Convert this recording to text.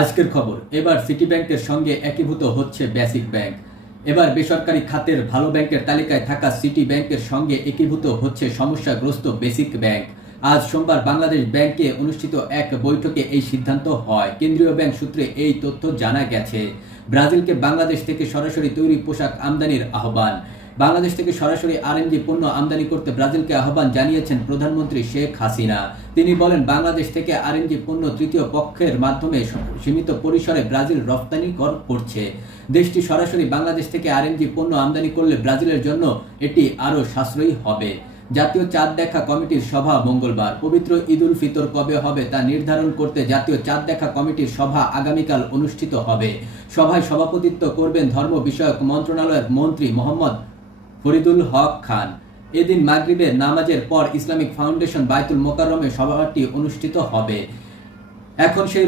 আজকের খবর, এবার সিটি ব্যাংকের সঙ্গে একীভূত হচ্ছে বেসিক ব্যাংক। এবার বেসরকারি খাতের ভালো ব্যাংকের তালিকায় থাকা সিটি ব্যাংকের সঙ্গে একীভূত হচ্ছে সমস্যাগ্রস্ত বেসিক ব্যাংক। আজ সোমবার বাংলাদেশ ব্যাংকে অনুষ্ঠিত এক বৈঠকে এই সিদ্ধান্ত হয়। কেন্দ্রীয় ব্যাংক সূত্রে এই তথ্য জানা গেছে। ব্রাজিলকে বাংলাদেশ থেকে সরাসরি তৈরি পোশাক আমদানির আহ্বান। বাংলাদেশ থেকে সরাসরি আরএমজি পণ্য আমদানি করতে ব্রাজিলকে আহ্বান জানিয়েছেন প্রধানমন্ত্রী শেখ হাসিনা। তিনি বলেন, বাংলাদেশ থেকে আরএমজি পণ্য তৃতীয় পক্ষের মাধ্যমে সীমিত পরিসরে ব্রাজিল রপ্তানি করছে। দেশটি সরাসরি বাংলাদেশ থেকে আরএমজি পণ্য আমদানি করলে ব্রাজিলের জন্য এটি আরও সাশ্রয়ী হবে। জাতীয় চাঁদ দেখা কমিটির সভা মঙ্গলবার। পবিত্র ঈদ উল ফিতর কবে হবে তা নির্ধারণ করতে জাতীয় চাঁদ দেখা কমিটির সভা আগামীকাল অনুষ্ঠিত হবে। সভায় সভাপতিত্ব করবেন ধর্ম বিষয়ক মন্ত্রণালয়ের মন্ত্রী মোহাম্মদ ফরিদুল হক খান। এদিন মাগরিবের নামাজের পর ইসলামিক ফাউন্ডেশন বায়তুল মোকাররমে সভাটি অনুষ্ঠিত হবে। এখন সেই